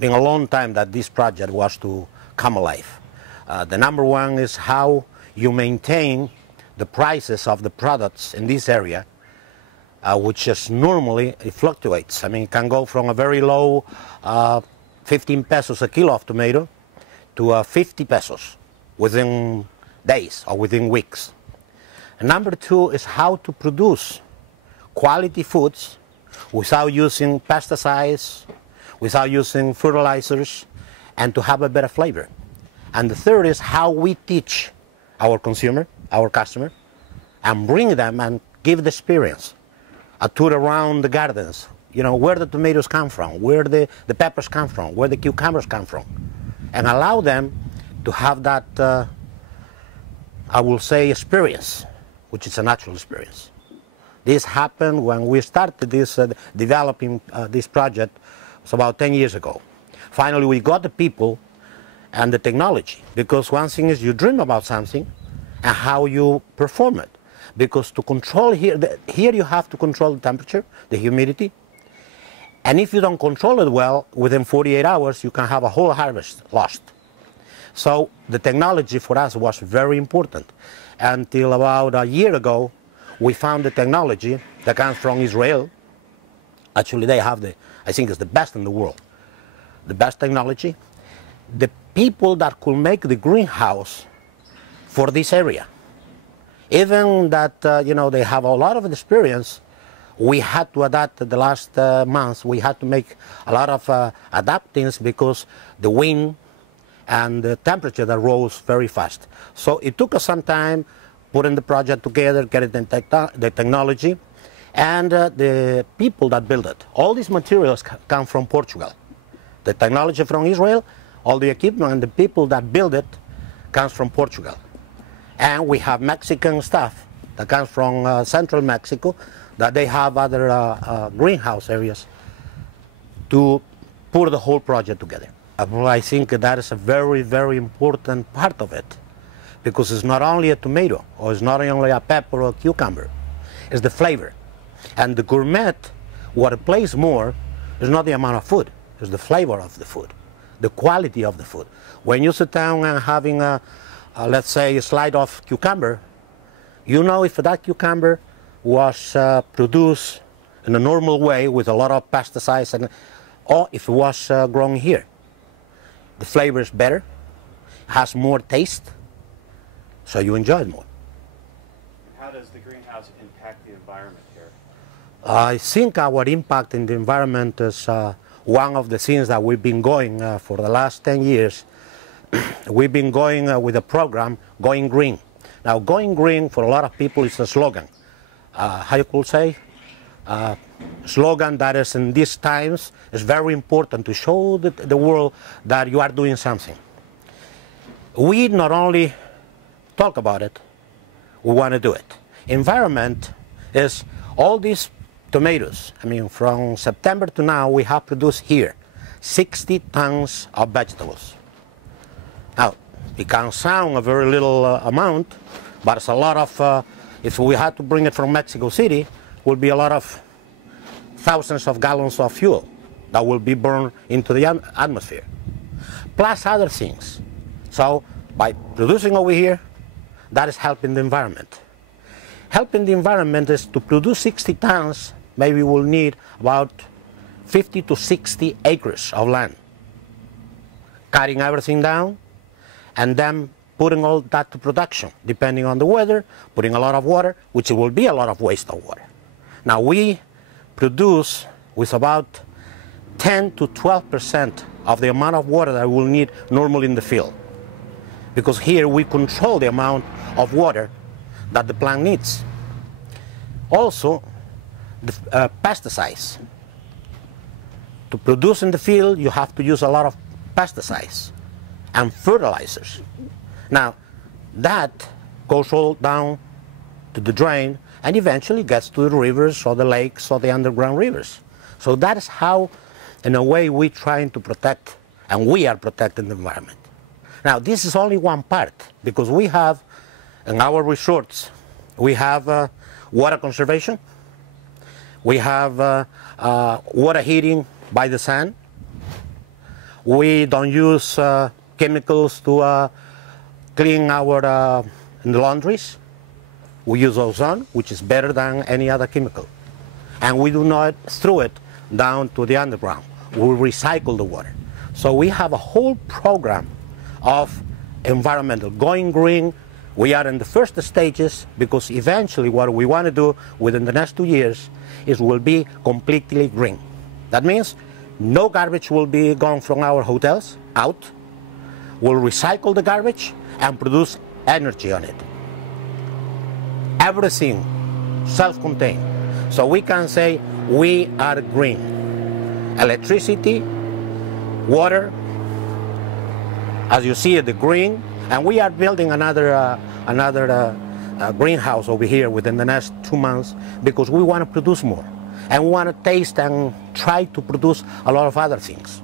been a long time that this project was to come alive. The number one is how you maintain the prices of the products in this area, which is normally, it fluctuates. I mean, it can go from a very low 15 pesos a kilo of tomato to 50 pesos within days or within weeks. And number two is how to produce quality foods without using pesticides, without using fertilizers, and to have a better flavor. And the third is how we teach our consumer, our customer, and bring them and give the experience. A tour around the gardens, you know, where the tomatoes come from, where the peppers come from, where the cucumbers come from, and allow them to have that, I will say, experience, which is a natural experience. This happened when we started this, developing this project. It was about 10 years ago. Finally, we got the people and the technology, because one thing is you dream about something and how you perform it. Because to control here you have to control the temperature, the humidity, and if you don't control it well, within 48 hours you can have a whole harvest lost. So the technology for us was very important. Until about a year ago, we found the technology that comes from Israel. Actually, they have I think it's the best in the world, the best technology. The people that could make the greenhouse for this area, even that, you know, they have a lot of experience, we had to adapt the last months. We had to make a lot of adaptings because the wind and the temperature that rose very fast. So it took us some time putting the project together, getting the technology, and the people that build it. All these materials come from Portugal. The technology from Israel, all the equipment and the people that build it comes from Portugal. And we have Mexican stuff that comes from central Mexico, that they have other greenhouse areas to put the whole project together. Well, I think that is a very, very important part of it, because it's not only a tomato, or it's not only a pepper or a cucumber, it's the flavor. And the gourmet, what it plays more is not the amount of food, it's the flavor of the food, the quality of the food. When you sit down and having let's say a slide of cucumber, you know if that cucumber was produced in a normal way with a lot of pesticides, or if it was grown here. The flavor is better, has more taste, so you enjoy it more. How does the greenhouse impact the environment here? I think our impact in the environment is one of the things that we've been going for the last 10 years. We've been going with a program, Going Green. Now, Going Green for a lot of people is a slogan. How you could say? Slogan that is in these times is very important to show the world that you are doing something. We not only talk about it, we want to do it. Environment is all these tomatoes. I mean, from September to now, we have produced here 60 tons of vegetables. Now, it can sound a very little amount, but it's a lot of, if we had to bring it from Mexico City, would be a lot of thousands of gallons of fuel that will be burned into the atmosphere, plus other things. So by producing over here, that is helping the environment. Helping the environment is to produce 60 tons, maybe we'll need about 50 to 60 acres of land. Cutting everything down and then putting all that to production, depending on the weather, putting a lot of water, which will be a lot of waste of water. Now we produce with about 10 to 12% of the amount of water that we'll need normally in the field. Because here we control the amount of water that the plant needs. Also, the pesticides. To produce in the field, you have to use a lot of pesticides and fertilizers. Now, that goes all down to the drain and eventually gets to the rivers or the lakes or the underground rivers. So that is how, in a way, we're trying to protect, and we are protecting the environment. Now, this is only one part, because we have, in our resorts, we have water conservation, we have water heating by the sun, We don't use chemicals to clean our laundries. We use ozone, which is better than any other chemical. And we do not throw it down to the underground. We recycle the water. So we have a whole program of environmental going green. We are in the first stages because eventually what we want to do within the next 2 years is we'll be completely green. That means no garbage will be gone from our hotels out. We'll recycle the garbage and produce energy on it. Everything self-contained. So we can say we are green. Electricity, water, as you see the green, and we are building another greenhouse over here within the next 2 months because we want to produce more. And we want to taste and try to produce a lot of other things.